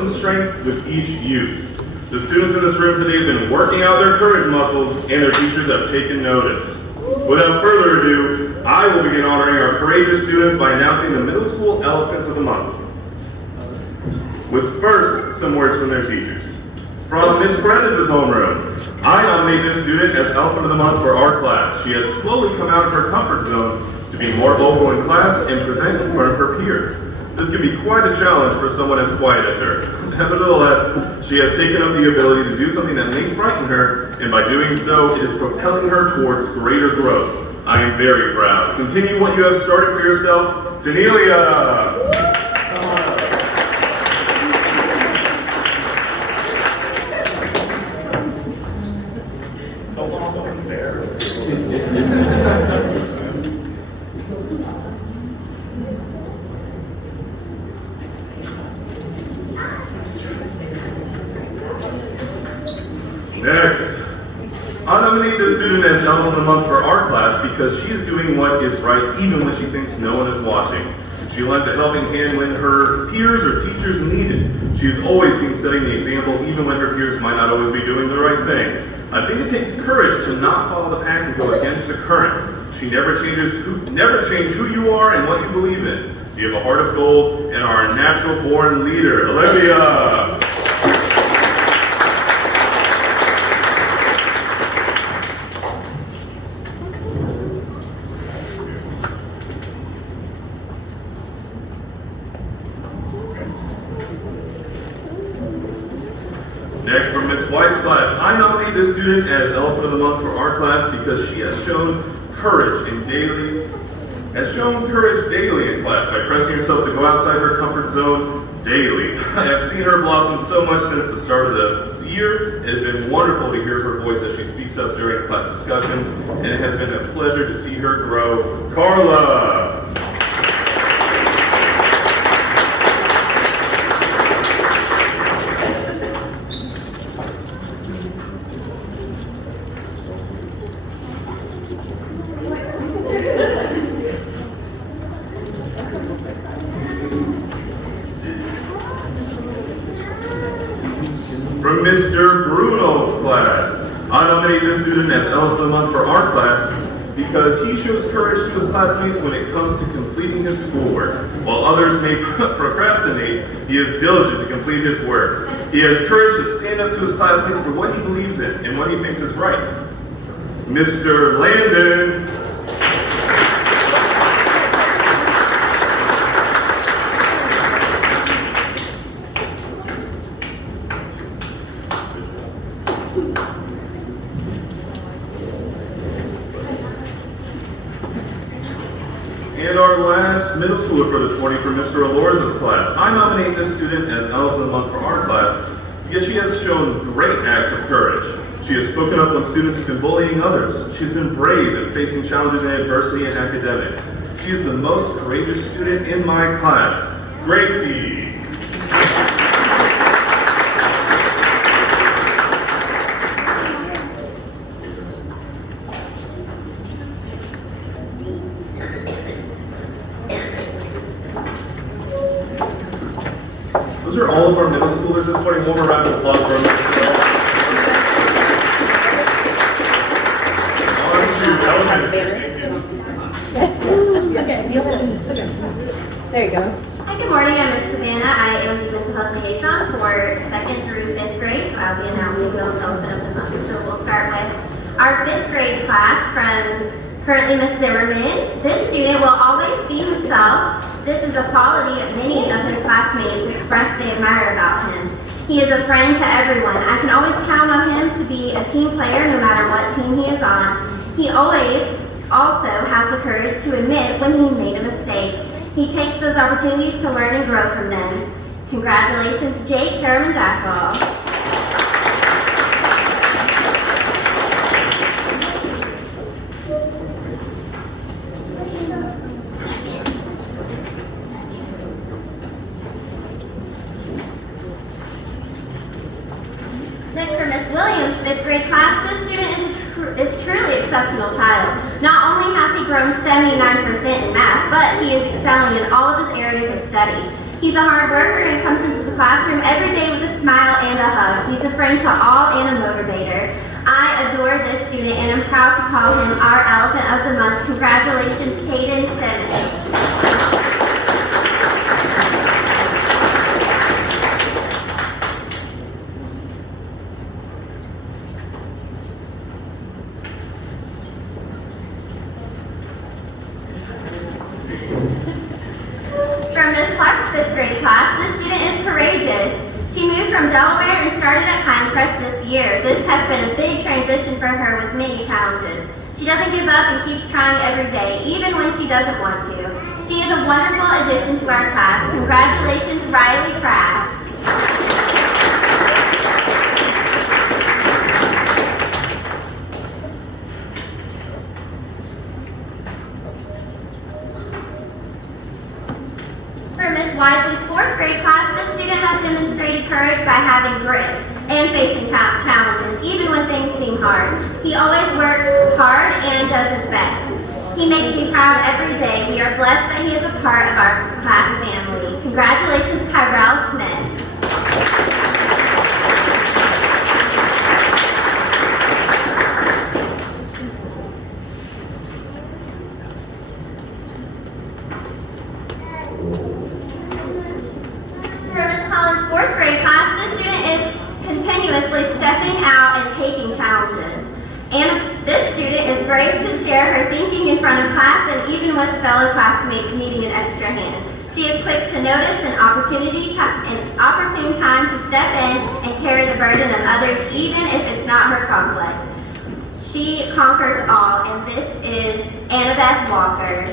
some strength with each use. The students in this room today have been working out their courage muscles, and their teachers have taken notice. Without further ado, I will begin honoring our courageous students by announcing the Middle School Elephants of the Month. With first, some words from their teachers. From Ms. Perez's homeroom, I nominate this student as Elephant of the Month for our class. She has slowly come out of her comfort zone to be more vocal in class and present in front of her peers. This can be quite a challenge for someone as quiet as her. Nevertheless, she has taken up the ability to do something that may frighten her, and by doing so, it is propelling her towards greater growth. I am very proud. Continue what you have started for yourself. Tanelia! Next, I nominate this student as Elephant of the Month for our class because she is doing what is right even when she thinks no one is watching. She lends a helping hand when her peers or teachers need it. She is always seen setting the example even when her peers might not always be doing the right thing. I think it takes courage to not follow the pack and go against the current. She never change who you are and what you believe in. You have a heart of gold and are a natural born leader. Olivia! Next, from Ms. White's class, I nominate this student as Elephant of the Month for our class because she has shown courage daily in class by pressing herself to go outside her comfort zone daily. I have seen her blossom so much since the start of the year. It has been wonderful to hear her voice as she speaks up during class discussions, and it has been a pleasure to see her grow. Carla! From Mr. Bruno's class, I nominate this student as Elephant of the Month for our class because he shows courage to his classmates when it comes to completing his schoolwork. While others may procrastinate, he is diligent to complete his work. He has courage to stand up to his classmates for what he believes in and what he thinks is right. Mr. Landon. And our last middle schooler for this morning, from Mr. Alorza's class, I nominate this student as Elephant of the Month for our class because she has shown great acts of courage. She has spoken up when students have been bullying others. She's been brave in facing challenges and adversity in academics. She is the most courageous student in my class, Gracie. Those are all of our middle schoolers this morning. One more round of applause for them. On to elementary. There you go. Hi, good morning. I'm Ms. Savannah. I am the mental health liaison for 2nd through 5th grade, so I'll be announcing the Elephant of the Month. So we'll start with our 5th grade class from currently Ms. Zimmerman. This student will always be himself. This is a quality that many of his classmates express they admire about him. He is a friend to everyone. I can always count on him to be a team player no matter what team he is on. He always also has the courage to admit when he made a mistake. He takes those opportunities to learn and grow from them. Congratulations, Jake Harriman Dackball. Next, for Ms. Williams' 5th grade class, this student is truly exceptional child. Not only has he grown 79% in math, but he is excelling in all of his areas of study. He's a hard worker and comes into the classroom every day with a smile and a hug. He's a friend to all and a motivator. I adore this student and I'm proud to call him our Elephant of the Month. Congratulations, Caden Simmons. From Ms. Clark's 5th grade class, this student is courageous. She moved from Delaware and started at Pinecrest this year. This has been a big transition for her with many challenges. She doesn't give up and keeps trying every day, even when she doesn't want to. She is a wonderful addition to our class. Congratulations, Riley Kraft. For Ms. Wisely's 4th grade class, this student has demonstrated courage by having grit and facing challenges, even when things seem hard. He always works hard and does his best. He makes me proud every day. We are blessed that he is a part of our class family. Congratulations, Kyrell Smith. For Ms. Collins' 4th grade class, this student is continuously stepping out and taking challenges. And this student is brave to share her thinking in front of class and even with fellow classmates needing an extra hand. She is quick to notice an opportune time to step in and carry the burden of others even if it's not her conflict. She conquers all, and this is Annabeth Walker.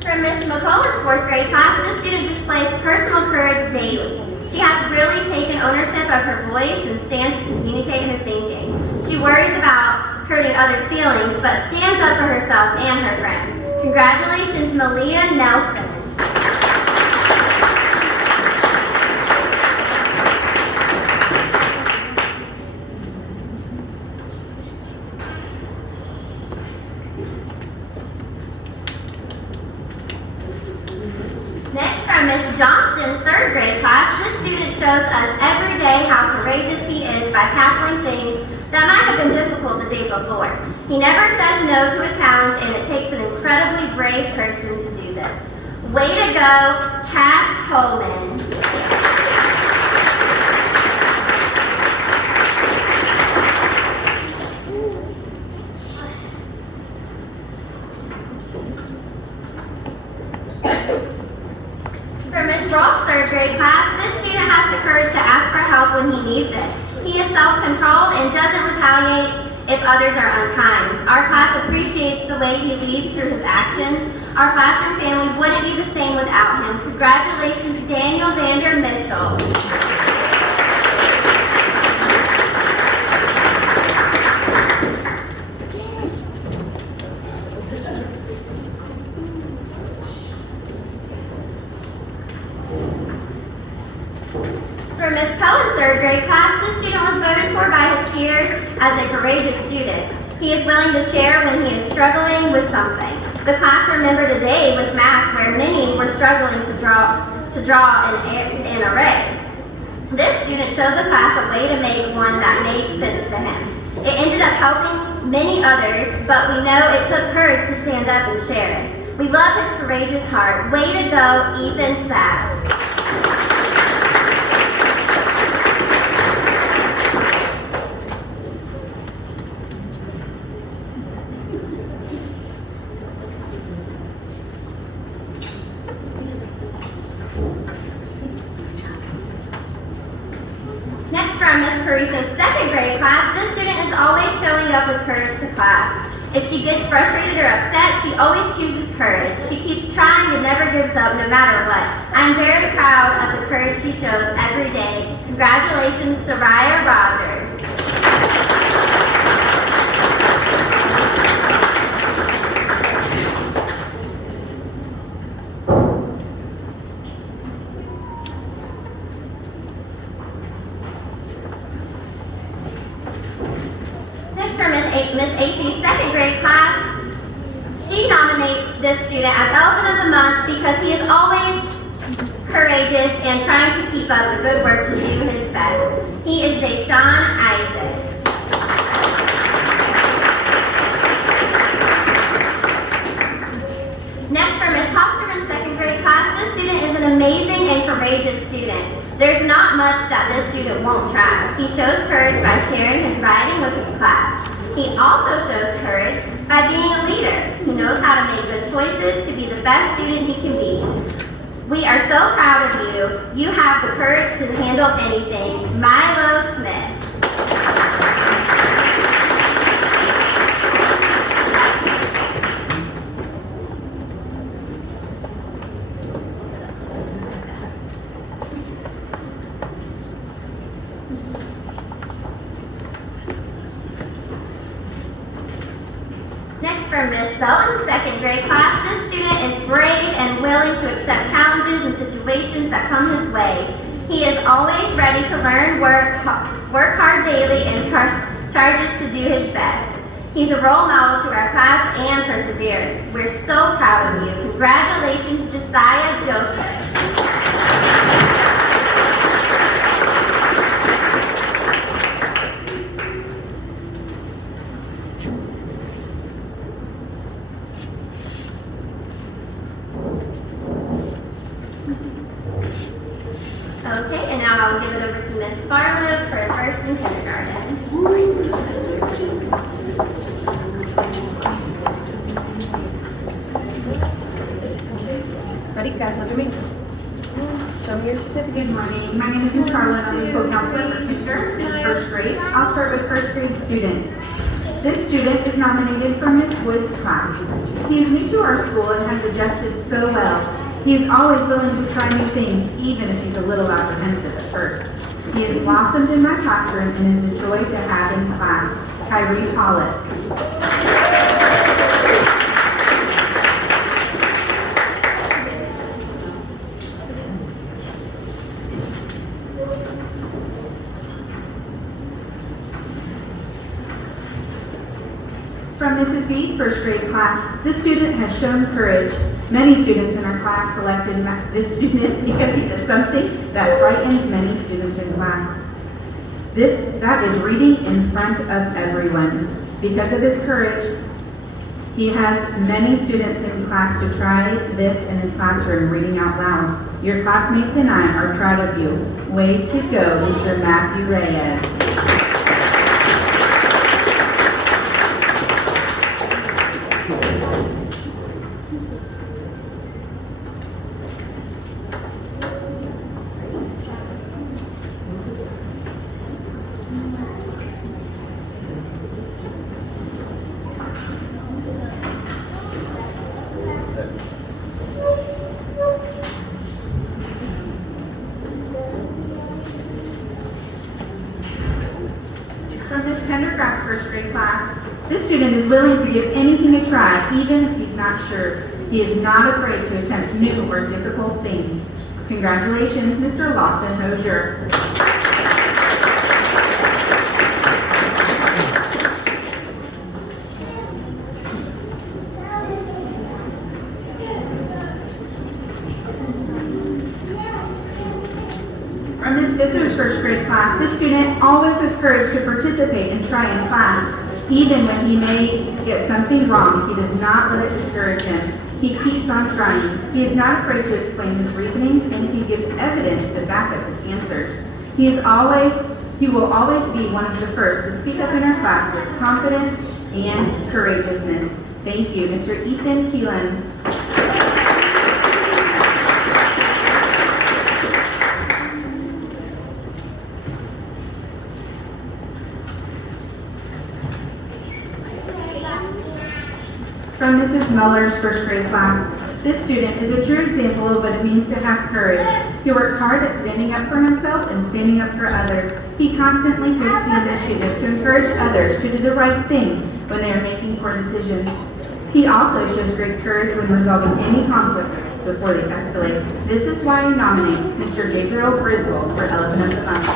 For Ms. McCullough's 4th grade class, this student displays personal courage daily. She has really taken ownership of her voice and stands to communicate her thinking. She worries about hurting others' feelings, but stands up for herself and her friends. Congratulations, Malia Nelson. Next, from Ms. Johnston's 3rd grade class, this student shows us every day how courageous he is by tackling things that might have been difficult the day before. He never says no to a challenge, and it takes an incredibly brave person to do this. Way to go, Cash Coleman. For Ms. Ross' 3rd grade class, this student has the courage to ask for help when he needs it. He is self-controlled and doesn't retaliate if others are unkind. Our class appreciates the way he leads through his actions. Our classroom family wouldn't be the same without him. Congratulations, Daniel Xander Mitchell. For Ms. Cohen's 3rd grade class, this student was voted for by his peers as a courageous student. He is willing to share when he is struggling with something. The class remembered a day with math where many were struggling to draw an array. This student showed the class a way to make one that made sense to him. It ended up helping many others, but we know it took courage to stand up and share it. We love his courageous heart. Way to go, Ethan Sapp. Next, from Ms. Cariso's 2nd grade class, this student is always showing up with courage to class. If she gets frustrated or upset, she always chooses courage. She keeps trying and never gives up no matter what. I'm very proud of the courage she shows every day. Congratulations, Soraya Rogers. this student as Elephant of the Month because he is always courageous and trying to keep up the good work to do his best. He is Deshaun Isaac. Next, for Ms. Hosterman's second grade class, this student is an amazing and courageous student. There's not much that this student won't try. He shows courage by sharing his writing with his class. He also shows courage by being a leader. He knows how to make good choices to be the best student he can be. We are so proud of you. You have the courage to handle anything. Milo Smith. Next, for Miss Belton's second grade class, this student is brave and willing to accept challenges and situations that come his way. He is always ready to learn, work hard daily, and charges to do his best. He's a role model to our class and perseverance. We're so proud of you. Congratulations, Josiah Joseph. Okay, and now I will give it over to Miss Farlow for first and kindergarten. Ready, guys, look at me. Show me your certificate. Good morning. My name is Ms. Carlin. I'm the school counselor for kinder and first grade. I'll start with first grade students. This student is nominated for Miss Wood's class. He is new to our school and has adjusted so well. He is always willing to try new things, even if he's a little apprehensive at first. He has blossomed in my classroom and is a joy to have in class. Kyrie Pollitt. From Mrs. B's first grade class, this student has shown courage. Many students in our class selected this student because he does something that frightens many students in class. That is reading in front of everyone. Because of his courage, he has many students in class to try this in his classroom, reading out loud. Your classmates and I are proud of you. Way to go, Mr. Matthew Reyes. From Miss Pendergrass first grade class, this student is willing to give anything a try, even if he's not sure. He is not afraid to attempt new or difficult things. Congratulations, Mr. Lawson Hosier. From Miss Visser's first grade class, this student always has courage to participate and try in class. Even when he may get something wrong, he does not let it discourage him. He keeps on trying. He is not afraid to explain his reasonings, and he gives evidence to back up his answers. He will always be one of the first to speak up in our class with confidence and courageousness. Thank you, Mr. Ethan Keelan. From Mrs. Muller's first grade class, this student is a true example of what it means to have courage. He works hard at standing up for himself and standing up for others. He constantly takes the initiative to encourage others to do the right thing when they are making poor decisions. He also shows great courage when resolving any conflicts before they escalate. This is why I nominate Mr. Gabriel Griswold for Elephant of the Month.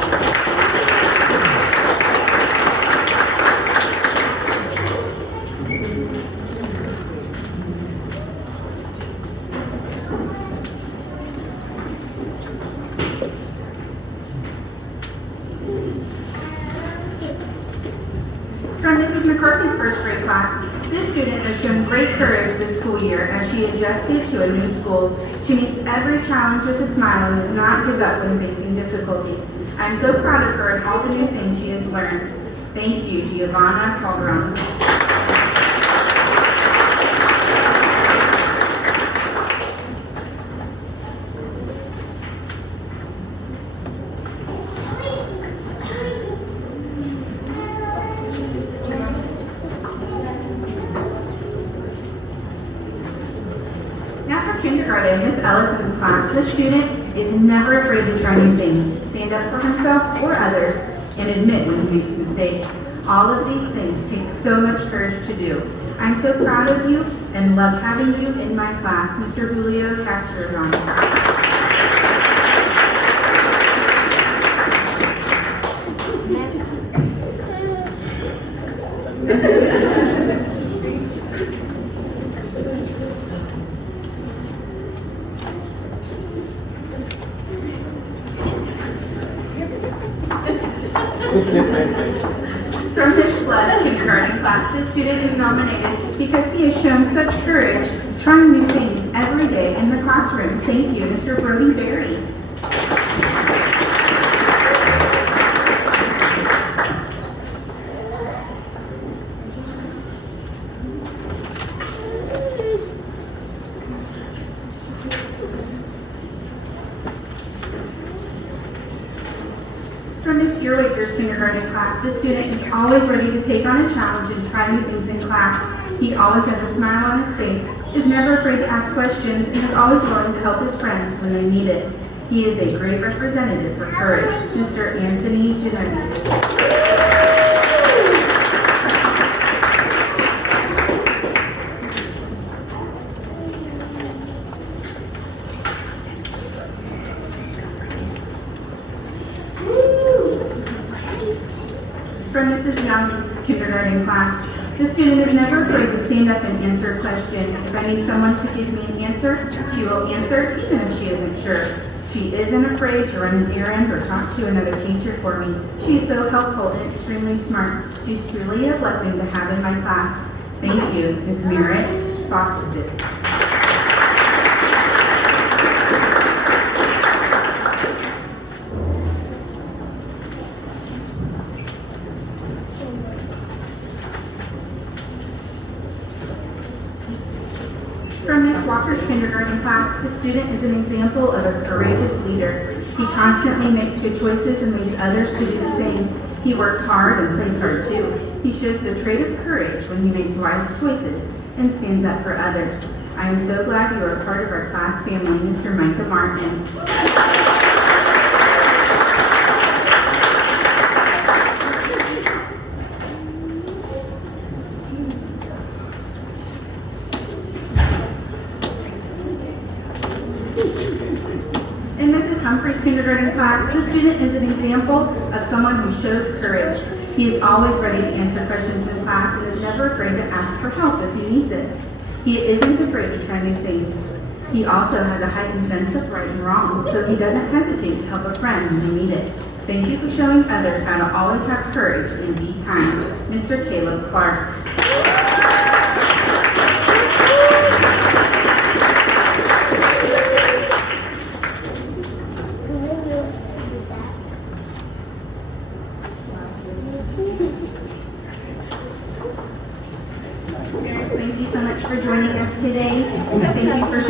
McCarthy's first grade class, this student has shown great courage this school year as she adjusted to a new school. She meets every challenge with a smile and does not give up when facing difficulties. I'm so proud of her and all the new things she has learned. Thank you, Giovanna Calderon. Now for kindergarten, Miss Ellison's class, this student is never afraid to try new things, stand up for himself or others, and admit when he makes mistakes. All of these things take so much courage to do. I'm so proud of you and love having you in my class, Mr. Julio Castrodon. From his Flood's kindergarten class, this student is nominated because he has shown such courage trying new things every day in the classroom. Thank you, Mr. Brody Berry. From Miss Earwaker's kindergarten class, this student is always ready to take on a challenge and try new things in class. He always has a smile on his face, is never afraid to ask questions, and is always willing to help his friends when they need it. He is a great representative for courage, Mr. Anthony Giannini. From Mrs. Young's kindergarten class, the student is never afraid to stand up and answer a question. If I need someone to give me an answer, she will answer even if she isn't sure. She isn't afraid to run an errand or talk to another teacher for me. She is so helpful and extremely smart. She's truly a blessing to have in my class. Thank you, Ms. Merritt Fosdick. From Ms. Walker's kindergarten class, the student is an example of a courageous leader. He constantly makes good choices and leads others to do the same. He works hard and plays hard too. He shows the trait of courage when he makes wise choices and stands up for others. I am so glad you are a part of our class family, Mr. Micah Martin. In Mrs. Humphrey's kindergarten class, the student is an example of someone who shows courage. He is always ready to answer questions in class and is never afraid to ask for help if he needs it. He isn't afraid to try new things. He also has a heightened sense of right and wrong, so he doesn't hesitate to help a friend when they need it. Thank you for showing others how to always have courage and be kind. Mr. Caleb Clark. Parents, thank you so much for joining us today. Thank you for